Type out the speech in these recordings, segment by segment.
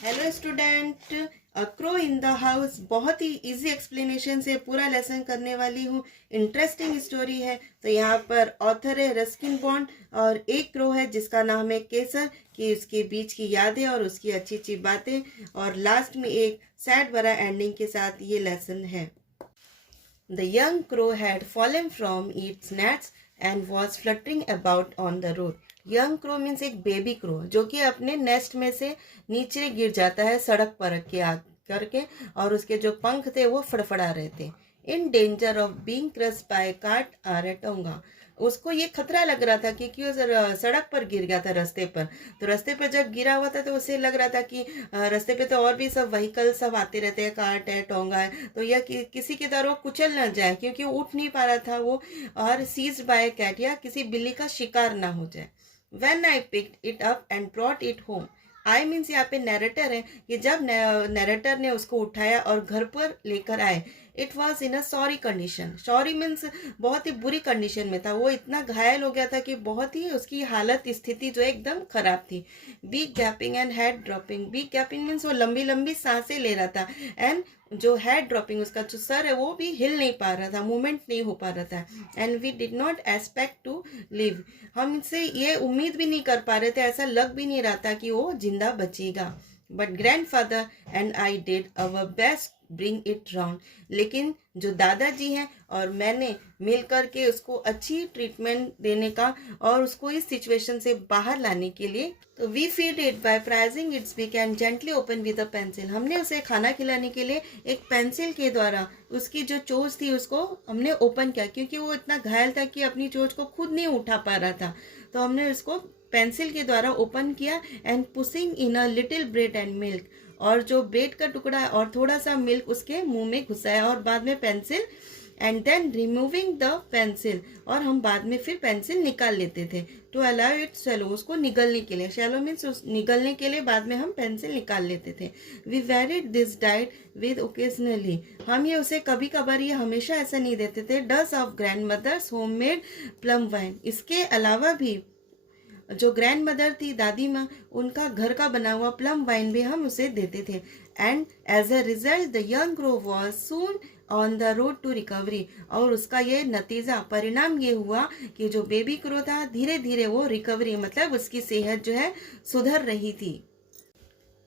Hello student, a crow in the house बहुत ही easy explanation से पूरा लेसन करने वाली हूँ। इंटरेस्टिंग स्टोरी है। तो यहाँ पर ऑथर है रस्किन बॉन्ड और एक क्रो है जिसका नाम है केसर, कि उसके बीच की यादें और उसकी अच्छी अच्छी बातें, और लास्ट में एक सैड भरा एंडिंग के साथ ये लेसन है। The young crow had fallen from its nest and was fluttering about on the road. Young crow means एक बेबी क्रो जो कि अपने नेस्ट में से नीचे गिर जाता है सड़क पर के आ करके, और उसके जो पंख थे वो फड़फड़ा रहे थे। In danger of being crushed by cart or at tonga. उसको ये खतरा लग रहा था कि वो सड़क पर गिर गया था रास्ते पर। तो रास्ते पर जब गिरा हुआ था तो उसे लग रहा था कि रास्ते पे तो और भी सब व्हीकल सब आते रहते हैं, कार्ट है, टोंगा है, तो यह किसी की तरह कुचल न जाए, क्योंकि वो उठ नहीं पा रहा था वो, और सीज्ड बाय कैट या किसी बिल्ली का शिकार ना हो जाए। When I picked it up and brought it home, I means यहाँ पे नैरेटर है कि जब नैरेटर ने उसको उठाया और घर पर लेकर आए, it was in a sorry condition. Sorry means बहुत ही बुरी कंडीशन में था, वो इतना घायल हो गया था कि बहुत ही उसकी हालत स्थिति जो एकदम खराब थी। बीग गैपिंग एंड हेड ड्रॉपिंग। बीग गैपिंग मीन्स वो लंबी लंबी सांसें ले रहा था, एंड जो हेड ड्रॉपिंग, उसका जो सर है वो भी हिल नहीं पा रहा था, मूवमेंट नहीं हो पा रहा था। And we did not expect to live. हम इनसे ये उम्मीद भी नहीं कर पा रहे थे, ऐसा लग भी नहीं रहा था कि वो जिंदा बचेगा। But grandfather and I did our best bring it round. लेकिन जो दादाजी हैं और मैंने मिल करके उसको अच्छी ट्रीटमेंट देने का और उसको इस सिचुएशन से बाहर लाने के लिए, तो we feed it by prising its beak and gently open with a pencil. हमने उसे खाना खिलाने के लिए एक पेंसिल के द्वारा उसकी जो चोंच थी उसको हमने ओपन किया, क्योंकि वो इतना घायल था कि अपनी चोंच को खुद नहीं उठा पा रहा था। तो हमने उसको पेंसिल के द्वारा ओपन किया and pushing in a little bread and milk, और जो ब्रेड का टुकड़ा और थोड़ा सा मिल्क उसके मुंह में घुसाया, और बाद में pencil, and then removing the pencil, और हम बाद में फिर पेंसिल निकाल लेते थे टू अलाउ इट शैलो, उसको निगलने के लिए। शैलो मीन्स निगलने के लिए बाद में हम पेंसिल निकाल लेते थे। We varied this diet with occasionally. हम ये उसे कभी कभार, ये हमेशा ऐसा नहीं देते थे। Dose of grand mother's home made plum wine. इसके अलावा भी जो ग्रैंड मदर थी, दादी माँ, उनका घर का बना हुआ प्लम वाइन भी हम उसे देते थे। And as a result the young crow was soon on the road to recovery. और उसका ये नतीजा, परिणाम ये हुआ कि जो बेबी क्रो था धीरे धीरे वो रिकवरी, मतलब उसकी सेहत जो है सुधर रही थी।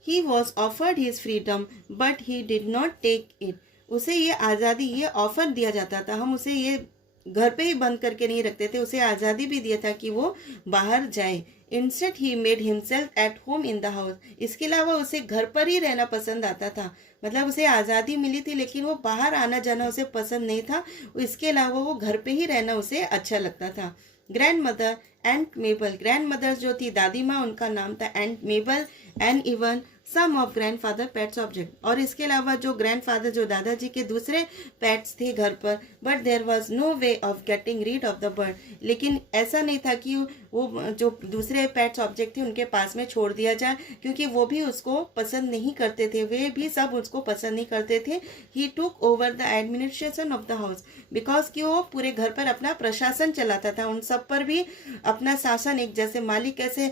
He was offered his freedom but he did not take it. उसे ये आज़ादी, ये ऑफर दिया जाता था, हम उसे ये घर पे ही बंद करके नहीं रखते थे, उसे आज़ादी भी दिया था कि वो बाहर जाए। Instead he made himself at home in the house. इसके अलावा उसे घर पर ही रहना पसंद आता था, मतलब उसे आज़ादी मिली थी लेकिन वो बाहर आना जाना उसे पसंद नहीं था। इसके अलावा वो घर पे ही रहना उसे अच्छा लगता था। Grandmother and Mabel. Grandmother जो थी दादी माँ, उनका नाम था and Mabel, and even some of grandfather pets object. और इसके अलावा जो ग्रैंडफादर, जो दादाजी के दूसरे पेट्स थे घर पर, but there was no way of getting rid of the bird. लेकिन ऐसा नहीं था कि वो जो दूसरे पेट्स ऑब्जेक्ट थे उनके पास में छोड़ दिया जाए, क्योंकि वो भी उसको पसंद नहीं करते थे, वे भी सब उसको पसंद नहीं करते थे। He took over the administration of the house, because कि वो पूरे घर पर अपना प्रशासन चलाता था, उन सब पर भी अपना शासन, एक जैसे मालिक कैसे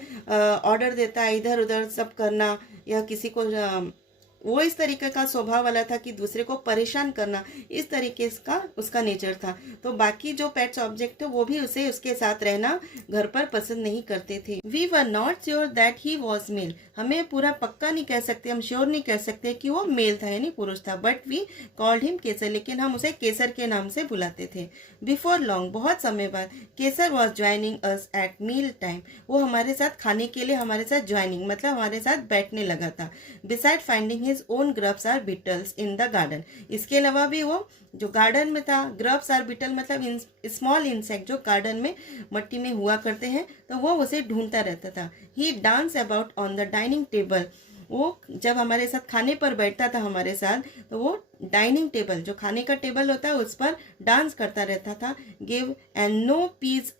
ऑर्डर देता है इधर उधर सब करना, या किसी को वो इस तरीके का स्वभाव वाला था कि दूसरे को परेशान करना, इस तरीके का उसका नेचर था। तो बाकी जो पेट्स ऑब्जेक्ट थे वो भी उसे उसके साथ रहना घर पर पसंद नहीं करते थे। We were not sure that he was male. हमें पूरा पक्का नहीं कह सकते, हम श्योर नहीं कह सकते कि वो मेल था यानी पुरुष था, बट वी कॉल्ड हिम केसर। लेकिन हम उसे केसर के नाम से बुलाते थे। बिफोर लॉन्ग, बहुत समय बाद, Caesar was joining us at meal time. वो हमारे साथ खाने के लिए हमारे साथ ज्वाइनिंग मतलब हमारे साथ बैठने लगा था। Beside finding his own grubs or beetles in the garden. इसके अलावा भी वो जो गार्डन में था, ग्रब्स आर बिटल मतलब स्मॉल इंसेक्ट जो गार्डन में मट्टी में हुआ करते हैं, तो वो उसे ढूंढता रहता था। He dance about on the dining table. वो जब हमारे साथ खाने पर बैठता था हमारे साथ, तो वो डाइनिंग टेबल, जो खाने का टेबल होता है, उस पर डांस करता रहता था। Give and no peace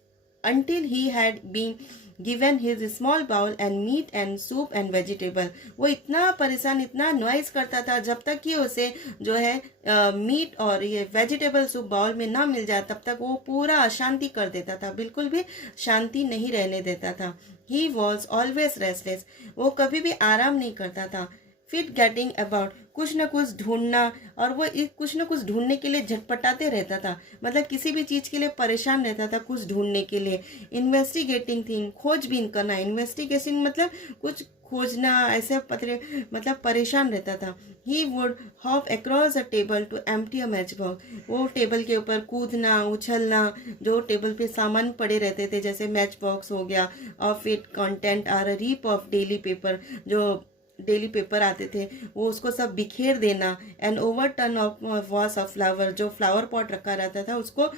until he had been given his small bowl and meat and soup and vegetable। वो इतना परेशान, इतना नॉइज करता था, जब तक कि उसे जो है मीट और ये वेजिटेबल सूप बाउल में ना मिल जाए तब तक वो पूरा अशांति कर देता था, बिल्कुल भी शांति नहीं रहने देता था। He was always restless. वो कभी भी आराम नहीं करता था। फिट गेटिंग अबाउट, कुछ ना कुछ ढूंढना, और वो कुछ ना कुछ ढूंढने के लिए झटपटाते रहता था, मतलब किसी भी चीज़ के लिए परेशान रहता था कुछ ढूंढने के लिए। इन्वेस्टिगेटिंग थिंग, खोजबीन करना, इन्वेस्टिगेशन मतलब कुछ खोजना, ऐसे पतरे मतलब परेशान रहता था। He would hop across a table to empty a match box, वो टेबल के ऊपर कूदना उछलना, जो टेबल पे सामान पड़े रहते थे जैसे मैच बॉक्स हो गया, of it content or a rip of daily paper, जो डेली पेपर आते थे वो उसको सब बिखेर देना। And overturn of vase of flower, जो फ्लावर पॉट रखा रहता था उसको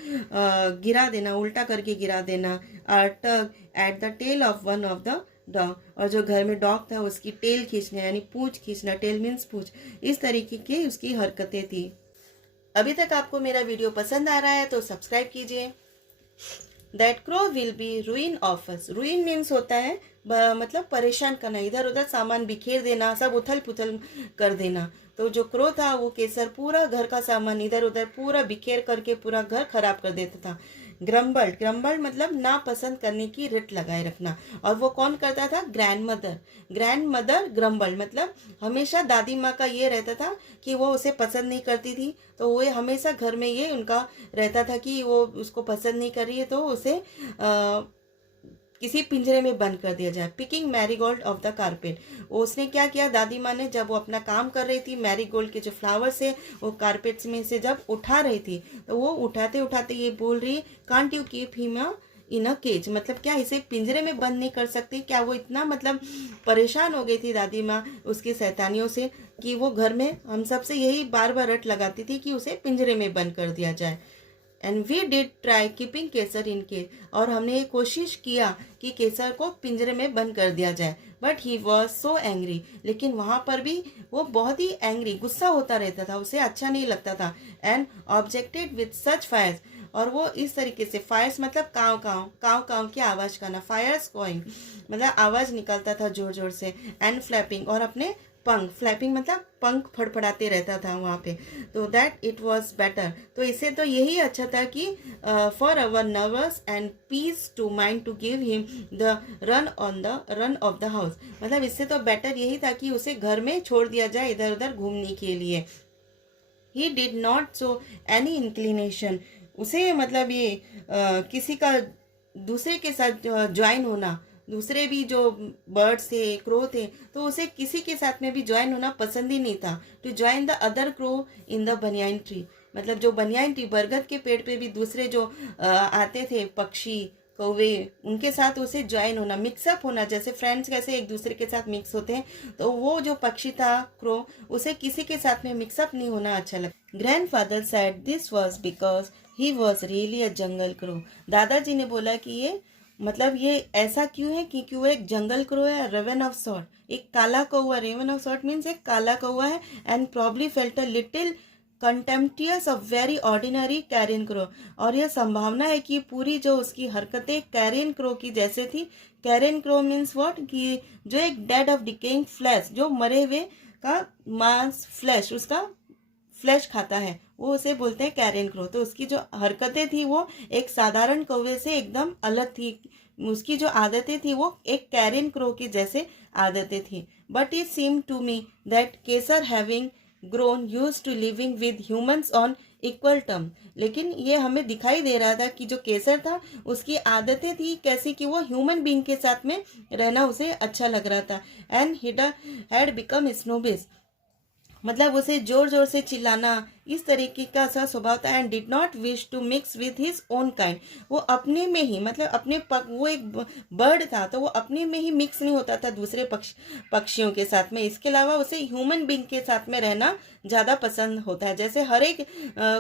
गिरा देना, उल्टा करके गिरा देना। Tug at the tail of one of the dog, और जो घर में डॉग था उसकी टेल खींचना, यानी पूंछ खींचना, टेल मीन्स पूंछ। इस तरीके की उसकी हरकतें थी। अभी तक आपको मेरा वीडियो पसंद आ रहा है तो सब्सक्राइब कीजिए। That crow will be ruin of us, ruin means होता है मतलब परेशान करना, इधर उधर सामान बिखेर देना, सब उथल पुथल कर देना। तो जो क्रो था वो केसर पूरा घर का सामान इधर उधर पूरा बिखेर करके पूरा घर खराब कर देता था। ग्रम्बल्ड, ग्रम्बल्ड मतलब नापसंद करने की रिट लगाए रखना, और वो कौन करता था? Grand mother. ग्रैंड मदर ग्रम्बल्ड मतलब हमेशा दादी माँ का ये रहता था कि वो उसे पसंद नहीं करती थी, तो वो हमेशा घर में ये उनका रहता था कि वो उसको पसंद नहीं कर रही है तो उसे किसी पिंजरे में बंद कर दिया जाए। Picking marigold of the carpet, उसने क्या किया दादी माँ ने, जब वो अपना काम कर रही थी मैरीगोल्ड के जो फ्लावर्स है वो कारपेट्स में से जब उठा रही थी, तो वो उठाते उठाते ये बोल रही, can't you keep him in a cage, मतलब क्या इसे पिंजरे में बंद नहीं कर सकती क्या? वो इतना मतलब परेशान हो गई थी दादी माँ उसकी शैतानियों से कि वो घर में हम सबसे यही बार बार रट लगाती थी कि उसे पिंजरे में बंद कर दिया जाए। And we did try keeping Kesar in cage, और हमने ये कोशिश किया कि केसर को पिंजरे में बंद कर दिया जाए। But he was so angry, लेकिन वहाँ पर भी वो बहुत ही एंग्री, गुस्सा होता रहता था, उसे अच्छा नहीं लगता था। And objected with such fires, और वो इस तरीके से, फायर्स मतलब काव काव काव काव की आवाज़ करना, फायर्स गोइंग मतलब आवाज़ निकलता था जोर जोर से। एंड फ्लैपिंग, और अपने पंख, फ्लैपिंग मतलब पंख फड़फड़ाते रहता था वहाँ पे। तो दैट इट वॉज बेटर, तो इससे तो यही अच्छा था कि for our nervous and peace to mind to give him the run of the house, मतलब इससे तो बेटर यही था कि उसे घर में छोड़ दिया जाए इधर उधर घूमने के लिए। ही did not show any inclination, उसे मतलब ये किसी का दूसरे के साथ ज्वाइन होना, दूसरे भी जो बर्ड्स थे, क्रो थे, तो उसे किसी के साथ में भी ज्वाइन होना पसंद ही नहीं था। To join the other crow in the banyan tree, मतलब जो बनियान ट्री बरगद के पेड़ पे भी दूसरे जो आते थे पक्षी कौवे, उनके साथ उसे ज्वाइन होना, मिक्सअप होना, जैसे फ्रेंड्स कैसे एक दूसरे के साथ मिक्स होते हैं, तो वो जो पक्षी था क्रो, उसे किसी के साथ में मिक्सअप नहीं होना अच्छा लगता। Grandfather said this was because he was really a jungle crow, दादाजी ने बोला कि ये मतलब ये ऐसा क्यों है क्योंकि वो एक जंगल क्रो है, रेवन ऑफ सॉर्ट, एक काला कौवा, रेवन ऑफ सॉर्ट मीन्स एक काला कौवा है। And probably felt a little contemptuous of very ordinary carrion crow, और यह संभावना है कि पूरी जो उसकी हरकतें कैरियन क्रो की जैसे थी। कैरियन क्रो मीन्स व्हाट, कि जो एक डेड ऑफ डिकेइंग फ्लैश, जो मरे हुए का मांस फ्लैश, उसका फ्लैश खाता है, वो उसे बोलते हैं कैरियन क्रो। तो उसकी जो हरकतें थी वो एक साधारण कौवे से एकदम अलग थी, उसकी जो आदतें थी वो एक कैरियन क्रो की जैसे आदतें थी। But it seem to me that Kesar having grown use to living with humans on equal term, लेकिन ये हमें दिखाई दे रहा था कि जो केसर था उसकी आदतें थी कैसी कि वो ह्यूमन बीइंग के साथ में रहना उसे अच्छा लग रहा था। एंड ही हैड बिकम स्नोबिस, मतलब उसे जोर जोर से चिल्लाना, इस तरीके का सा स्वभाव था। And did not wish to mix with his own kind, वो अपने में ही मतलब अपने वो एक बर्ड था तो वो अपने में ही मिक्स नहीं होता था दूसरे पक्षियों के साथ में। इसके अलावा उसे ह्यूमन बींग के साथ में रहना ज़्यादा पसंद होता है, जैसे हर एक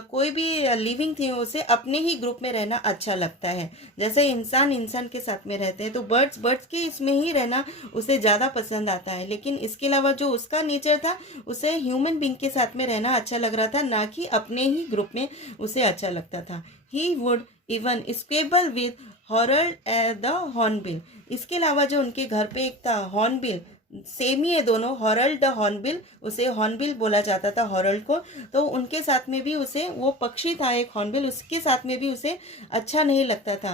कोई भी लिविंग थिंग उसे अपने ही ग्रुप में रहना अच्छा लगता है, जैसे इंसान इंसान के साथ में रहते हैं तो बर्ड्स के इसमें ही रहना उसे ज़्यादा पसंद आता है। लेकिन इसके अलावा जो उसका नेचर था उसे ह्यूमन बींग के साथ में रहना अच्छा लग रहा था, ना कि अपने ही ग्रुप में उसे अच्छा लगता था। He would even squabble with Harold the hornbill, इसके अलावा जो उनके घर पे एक था हॉर्नबिल, सेम ही है दोनों, हॉरल्ड द हॉर्नबिल, उसे हॉर्नबिल बोला जाता था हॉरल्ड को, तो उनके साथ में भी उसे, वो पक्षी था एक हॉर्नबिल, उसके साथ में भी उसे अच्छा नहीं लगता था।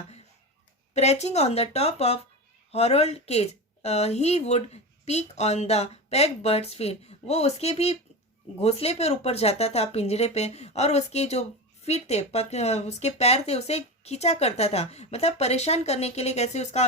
Perching on the top of Harold cage he would peck on the peg birds feet, वो उसके भी घोंसले पर ऊपर जाता था, पिंजरे पे, और उसके जो फीट थे, उसके पैर थे, उसे खींचा करता था। मतलब परेशान करने के लिए कैसे उसका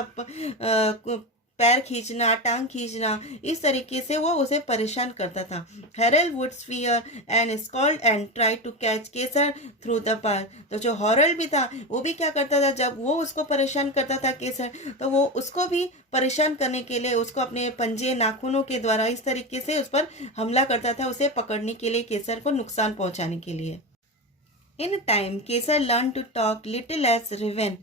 पैर खींचना, टांग खींचना, इस तरीके से वो उसे परेशान करता था। Harold would fear and scold and try to catch Caesar through the bar. तो जो हॉरल्ड भी था वो भी क्या करता था, जब वो उसको परेशान करता था केसर, तो वो उसको भी परेशान करने के लिए उसको अपने पंजे, नाखूनों के द्वारा इस तरीके से उस पर हमला करता था, उसे पकड़ने के लिए, केसर को नुकसान पहुंचाने के लिए। In time Kesar learn to talk little as raven.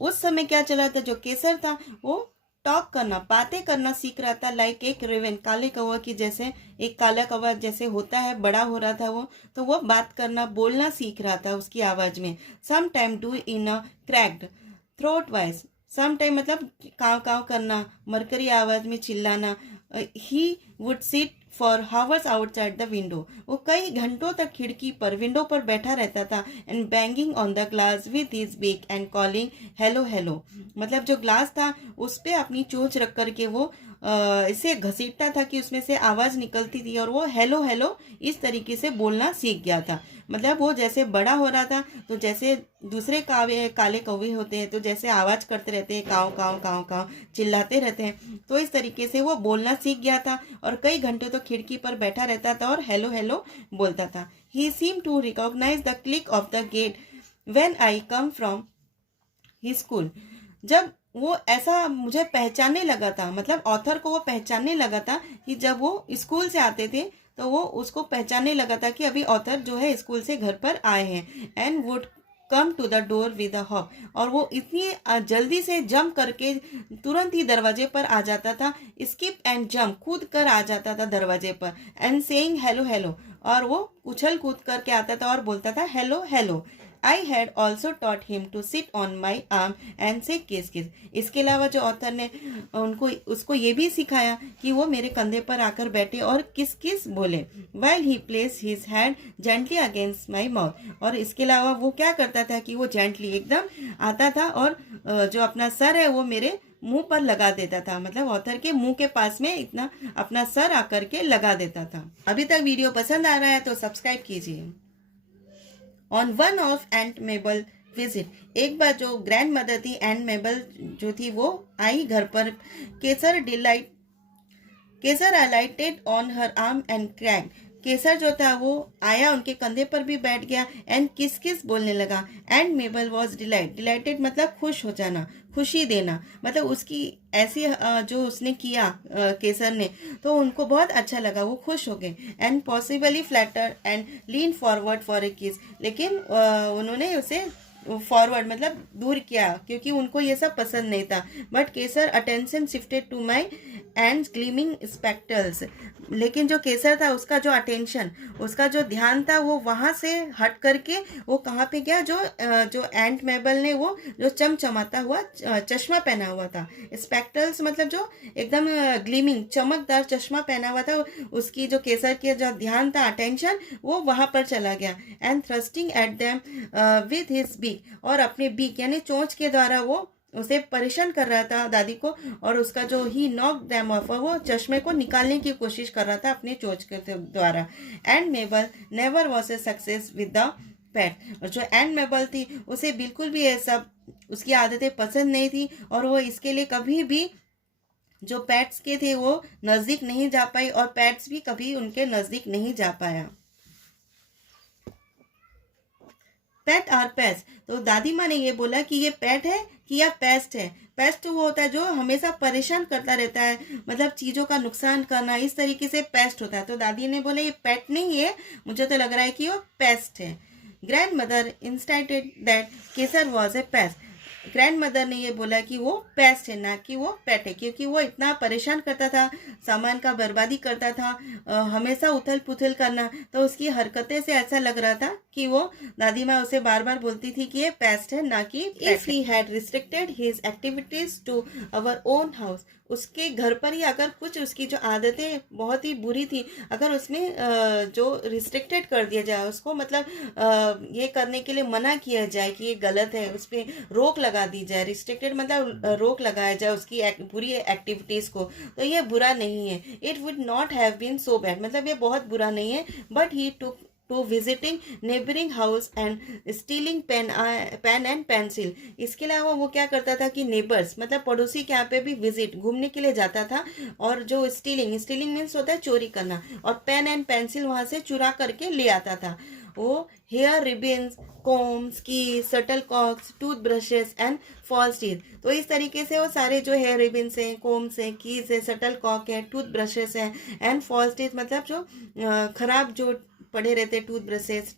उस समय क्या चला था, जो केसर था वो टॉक करना, बातें करना सीख रहा था, लाइक एक रेवन, काले कौवा की जैसे, एक काला कौवा जैसे होता है, बड़ा हो रहा था वो, तो वो बात करना, बोलना सीख रहा था उसकी आवाज में। Some time do in a cracked throat voice, some time मतलब काव काव करना, मरकरी आवाज में चिल्लाना। He would sit for hours outside the window, वो कई घंटों तक खिड़की पर, विंडो पर बैठा रहता था। And banging on the glass with his beak and calling hello hello, मतलब जो ग्लास था उस पे अपनी चोंच रख करके वो इसे घसीटता था कि उसमें से आवाज निकलती थी, और वो हेलो हेलो इस तरीके से बोलना सीख गया था। मतलब वो जैसे बड़ा हो रहा था, तो जैसे दूसरे काले कौवे होते हैं तो जैसे आवाज करते रहते हैं, काव काव काव काव चिल्लाते रहते हैं, तो इस तरीके से वो बोलना सीख गया था, और कई घंटे तो खिड़की पर बैठा रहता था और हेलो हेलो बोलता था। He seem to recognise the click of the gate when I come from he school. जब वो ऐसा मुझे पहचानने लगा था, मतलब ऑथर को वो पहचानने लगा था कि जब वो स्कूल से आते थे तो वो उसको पहचानने लगा था कि अभी ऑथर जो है स्कूल से घर पर आए हैं। And would come to the door with a hop, और वो इतनी जल्दी से जंप करके तुरंत ही दरवाजे पर आ जाता था, स्किप एंड जंप, कूद कर आ जाता था दरवाजे पर। एंड सेइंग हेलो हेलो, और वो उछल कूद करके आता था और बोलता था hello hello. I had also taught him to sit on my arm and say kiss kiss. इसके अलावा जो ऑथर ने उसको ये भी सिखाया कि वो मेरे कंधे पर आकर बैठे और किस किस बोले। While he placed his hand gently against my mouth. और इसके अलावा वो क्या करता था कि वो जेंटली एकदम आता था और जो अपना सर है वो मेरे मुंह पर लगा देता था, मतलब ऑथर के मुंह के पास में इतना अपना सर आकर के लगा देता था। अभी तक वीडियो पसंद आ रहा है तो सब्सक्राइब कीजिए। On one of ant मेबल visit, एक बार जो ग्रैंड मदर थी एंट मेबल जो थी वो आई घर पर। Caesar alighted on her arm and crack, Caesar जो था वो आया, उनके कंधे पर भी बैठ गया एंड किस किस बोलने लगा। एंड मेबल वॉज डिलाइटेड मतलब खुश हो जाना, खुशी देना, मतलब उसकी ऐसी जो उसने किया केसर ने, तो उनको बहुत अच्छा लगा, वो खुश हो गए। And possibly flatter and lean forward for a किस, लेकिन उन्होंने उसे फॉरवर्ड मतलब दूर किया क्योंकि उनको ये सब पसंद नहीं था। But Kesar attention shifted to my and gleaming spectacles, लेकिन जो केसर था उसका जो अटेंशन, उसका जो ध्यान था वो वहाँ से हट करके वो कहाँ पे गया, जो एंट मेबल ने वो जो चमचमाता हुआ चश्मा पहना हुआ था, स्पेक्टल्स मतलब जो एकदम ग्लीमिंग चमकदार चश्मा पहना हुआ था, उसकी जो केसर के जो ध्यान था, अटेंशन, वो वहाँ पर चला गया। And thrusting at them with his beak, और अपने बीक यानी चोंच के द्वारा वो उसे परेशान कर रहा था दादी को, और उसका जो ही नॉक दैम ऑफ, वो चश्मे को निकालने की कोशिश कर रहा था अपने चोंच के द्वारा। And Mabel never was a success with the pet, और जो एंड मेबल थी उसे बिल्कुल भी ये सब उसकी आदतें पसंद नहीं थी, और वो इसके लिए कभी भी जो पेट्स के थे वो नज़दीक नहीं जा पाई, और पेट्स भी कभी उनके नज़दीक नहीं जा पाया। पेट और पेस्ट, तो दादी माँ ने ये बोला कि ये पेट है कि या पेस्ट है। पेस्ट वो होता है जो हमेशा परेशान करता रहता है, मतलब चीज़ों का नुकसान करना, इस तरीके से पेस्ट होता है। तो दादी ने बोला ये पेट नहीं है, मुझे तो लग रहा है कि वो पेस्ट है। Grand mother insisted that Caesar was a pest, grand mother ने ये बोला कि वो पेस्ट है ना कि वो पेट है, क्योंकि वो इतना परेशान करता था, सामान का बर्बादी करता था, हमेशा उथल पुथल करना, तो उसकी हरकतें से ऐसा लग रहा था कि वो दादी माँ उसे बार बार बोलती थी कि ये पेस्ट है ना कि if he had restricted his activities to our own house, उसके घर पर ही अगर कुछ उसकी जो आदतें बहुत ही बुरी थी, अगर उसमें जो रिस्ट्रिक्टेड कर दिया जाए उसको, मतलब ये करने के लिए मना किया जाए कि ये गलत है, उस पर रोक लगा दी जाए, रिस्ट्रिक्टेड मतलब रोक लगाया जाए उसकी बुरी एक्टिविटीज़ को, तो ये बुरा नहीं है. It would not have been so bad, मतलब ये बहुत बुरा नहीं है. But he to visiting neighboring house and stealing pen and pencil. इसके अलावा वो क्या करता था कि नेबर्स मतलब पड़ोसी के यहाँ पे भी विजिट घूमने के लिए जाता था, और जो स्टीलिंग मीन्स होता है चोरी करना, और पेन एंड पेंसिल वहां से चुरा करके ले आता था. वो hair ribbons, combs, key, shuttlecocks, toothbrushes and false teeth. तो इस तरीके से वो सारे जो हेयर रिबन्स हैं, कोम्स हैं, कीज है, शटल कॉक है, टूथ ब्रशेस हैं एंड फॉल्स टीथ मतलब जो खराब जो पड़े रहते टूथ ब्रशेस,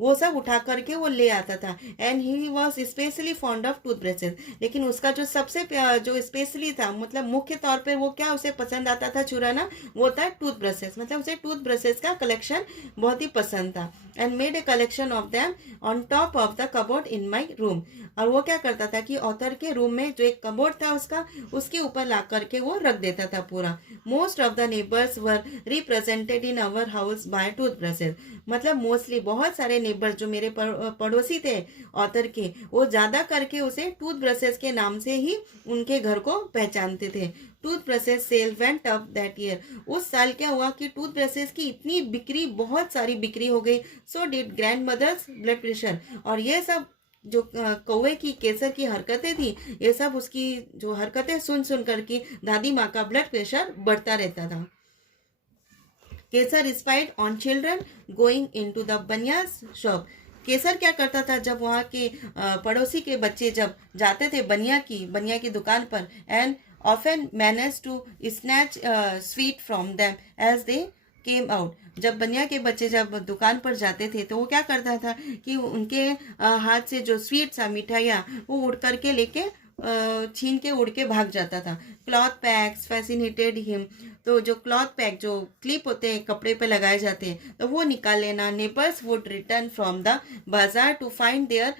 वो सब उठा करके वो ले आता था. And he was specially fond of tooth brushes. लेकिन उसका जो सबसे जो स्पेशली था, मतलब मुख्य तौर पे वो क्या उसे पसंद आता था चुराना, वो था टूथ ब्रशेस. मतलब उसे टूथ ब्रशेस का कलेक्शन बहुत ही पसंद था. And made a collection of them on top of the cupboard in my room. और वो क्या करता था कि ऑथर के रूम में जो एक कबोर्ड था उसका, उसके ऊपर ला करके वो रख देता था पूरा. Most of the neighbours were represented in our house by tooth brushes. मतलब मोस्टली बहुत सारे नेबर्स जो मेरे पड़ोसी थे ऑथर के, वो ज्यादा करके उसे टूथ ब्रशेस के नाम से ही उनके घर को पहचानते थे. Toothbrushes sale went up that year. उस साल क्या हुआ कि टूथ ब्रशेस की इतनी बिक्री, बहुत सारी बिक्री हो गई. So did grandmother's blood pressure. और ये सब जो कौवे की केसर की हरकतें थी, ये सब उसकी जो हरकतें सुन सुन करके दादी माँ का ब्लड प्रेशर बढ़ता रहता था. Caesar spied on children going into the bania's shop. Caesar क्या करता था जब वहाँ के पड़ोसी के बच्चे जब जाते थे बनिया की दुकान पर, and often manage to snatch sweet from them as they came out. जब बनिया के बच्चे जब दुकान पर जाते थे तो वो क्या करता था कि उनके हाथ से जो स्वीट्स मिठाइयाँ वो उड़ करके लेके छीन के उड़ के भाग जाता था. Cloth PACS fascinated him. तो जो क्लॉथ पैक जो क्लिप होते हैं कपड़े पे लगाए जाते हैं, तो वो निकाल लेना. Neighbours would return from the bazaar to find their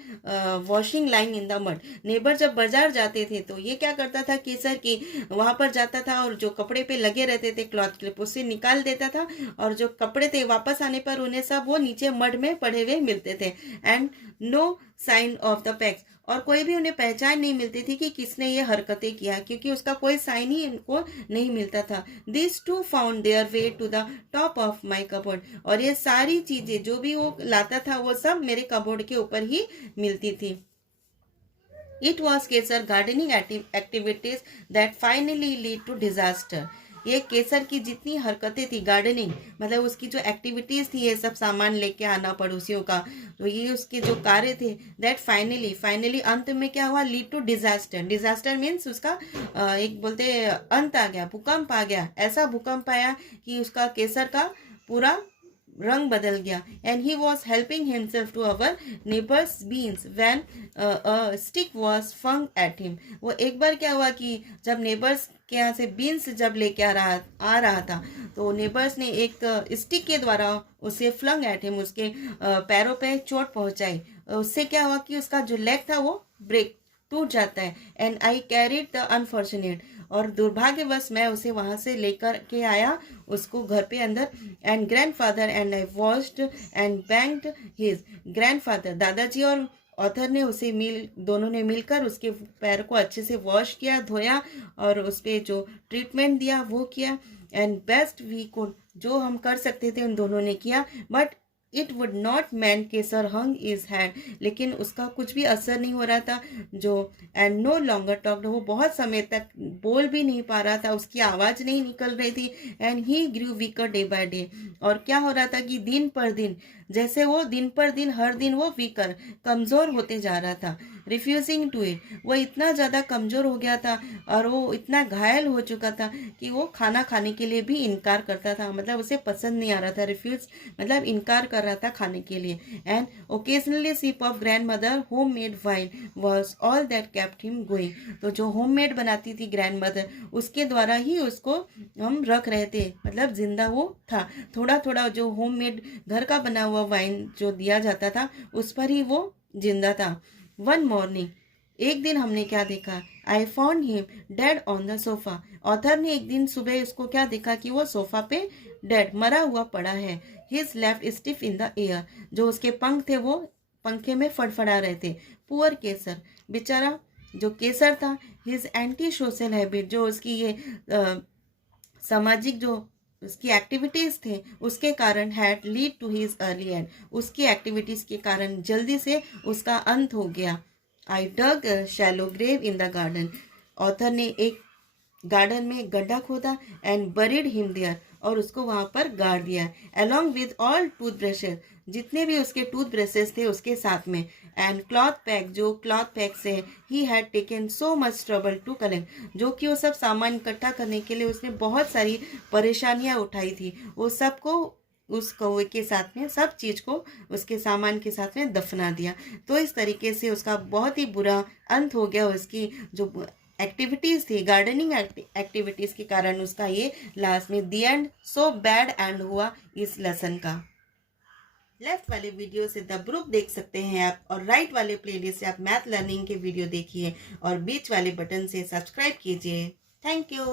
washing line in the mud. Neighbour जब बाजार जाते थे तो ये क्या करता था केसर की, वहां पर जाता था और जो कपड़े पे लगे रहते थे क्लॉथ क्लिप, उससे निकाल देता था, और जो कपड़े थे वापस आने पर उन्हें सब वो नीचे मड में पड़े हुए मिलते थे. And no sign of the packs. और कोई भी उन्हें पहचान नहीं मिलती थी कि किसने ये हरकतें किया, क्योंकि उसका कोई साइन ही इनको नहीं मिलता था. This too found their way to the top of my cupboard. और ये सारी चीजें जो भी वो लाता था वो सब मेरे कबोर्ड के ऊपर ही मिलती थी. It was Kesar gardening activities that finally lead to disaster. ये केसर की जितनी हरकतें थी, गार्डनिंग मतलब उसकी जो एक्टिविटीज थी, ये सब सामान लेके आना पड़ोसियों का, तो ये उसके जो कार्य थे, दैट फाइनली अंत में क्या हुआ, lead to disaster. Disaster means उसका एक बोलते अंत आ गया, भूकंप आ गया. ऐसा भूकंप आया कि उसका केसर का पूरा रंग बदल गया. And he was helping himself to our neighbours beans when stick was flung at him. वो एक बार क्या हुआ कि जब नेबर्स के यहाँ से बीन्स जब लेके आ रहा था, तो नेबर्स ने एक स्टिक के द्वारा उसे फ्लंग एट हिम, उसके पैरों पे चोट पहुंचाई. उससे क्या हुआ कि उसका जो लेग था वो ब्रेक टूट जाता है. And I carried the unfortunate. और दुर्भाग्यवश मैं उसे वहां से लेकर के आया उसको घर पे अंदर. And grandfather and I washed and banked his. Grandfather दादाजी और ऑथर ने उसे दोनों ने मिलकर उसके पैर को अच्छे से वॉश किया, धोया, और उस पर जो ट्रीटमेंट दिया वो किया. एंड बेस्ट वी कुड, जो हम कर सकते थे उन दोनों ने किया. But it would not man Kesar hung is hand. लेकिन उसका कुछ भी असर नहीं हो रहा था. जो एंड नो लॉन्गर टॉक्ड, वो बहुत समय तक बोल भी नहीं पा रहा था, उसकी आवाज़ नहीं निकल रही थी. And he grew weaker day by day. और क्या हो रहा था कि दिन पर दिन, जैसे वो दिन पर दिन हर दिन वो वीकर कमज़ोर होते जा रहा था. रिफ्यूजिंग टू इट, वो इतना ज़्यादा कमज़ोर हो गया था और वो इतना घायल हो चुका था कि वो खाना खाने के लिए भी इनकार करता था. मतलब उसे पसंद नहीं आ रहा था. रिफ्यूज मतलब इनकार कर रहा था खाने के लिए. And occasionally sip of grandmother home made wine was all that kept him going. तो जो होम मेड बनाती थी ग्रैंड मदर, उसके द्वारा ही उसको हम रख रहे थे, मतलब जिंदा वो था. थोड़ा थोड़ा जो होम मेड घर का बना हुआ वाइन जो दिया जाता था उस पर ही वो जिंदा था. वन मॉर्निंग, एक दिन हमने क्या देखा, I found him dead on the sofa. Author ने एक दिन सुबह उसको क्या देखा कि वो सोफा पे डेड मरा हुआ पड़ा है। His left stiff in the air, जो उसके पंख थे वो पंखे में फड़फड़ा रहे थे। पुअर केसर, बेचारा जो केसर था, हिज एंटी सोशल हैबिट, जो उसकी ये सामाजिक जो उसकी एक्टिविटीज थे उसके कारण had lead to his early end, उसकी एक्टिविटीज के कारण जल्दी से उसका अंत हो गया। I dug shallow grave in the garden, author ने एक गार्डन में गड्ढा खोदा एंड बरीड हिम देयर, और उसको वहां पर गाड़ दिया along with all toothbrushes, जितने भी उसके टूथ ब्रशेज थे उसके साथ में, एंड क्लॉथ पैक, जो क्लॉथ पैक से he had taken so much trouble to collect, जो कि वो सब सामान इकट्ठा करने के लिए उसने बहुत सारी परेशानियां उठाई थी, वो सबको उस कौवे के साथ में सब चीज को उसके सामान के साथ में दफना दिया। तो इस तरीके से उसका बहुत ही बुरा अंत हो गया। उसकी जो एक्टिविटीज थी, गार्डनिंग एक्टिविटीज के कारण उसका ये लास्ट में दी एंड सो बैड एंड हुआ इस लेसन का। लेफ्ट वाले वीडियो से द ग्रुप देख सकते हैं आप, और राइट वाले प्लेलिस्ट से आप मैथ लर्निंग के वीडियो देखिए, और बीच वाले बटन से सब्सक्राइब कीजिए। Thank you.